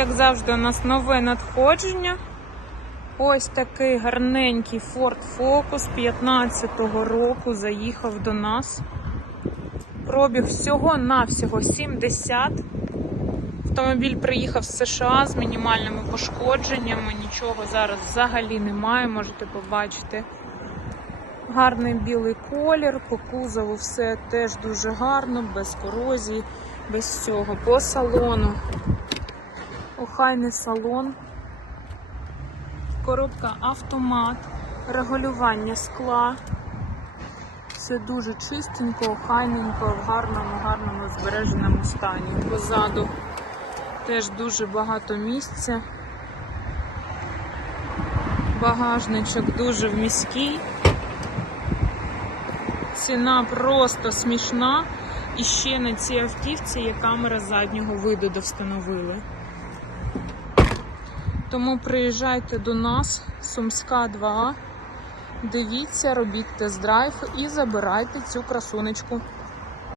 Як завжди, у нас нове надходження. Ось такий гарненький Ford Focus 15-го року заїхав до нас. Пробіг всього-навсього 70. Автомобіль приїхав з США з мінімальними пошкодженнями. Нічого зараз взагалі немає, можете побачити. Гарний білий колір, по кузову все теж дуже гарно, без корозії, без всього. По салону. Охайний салон. Коробка автомат, регулювання скла. Все дуже чистенько, охайненько, в гарному, гарному збереженому стані. Позаду теж дуже багато місця. Багажничок дуже вміський. Ціна просто смішна. І ще на цій автівці є камера заднього виду, де встановили. Тому приїжджайте до нас, Сумська 2. Дивіться, робіть тест-драйв і забирайте цю красунечку.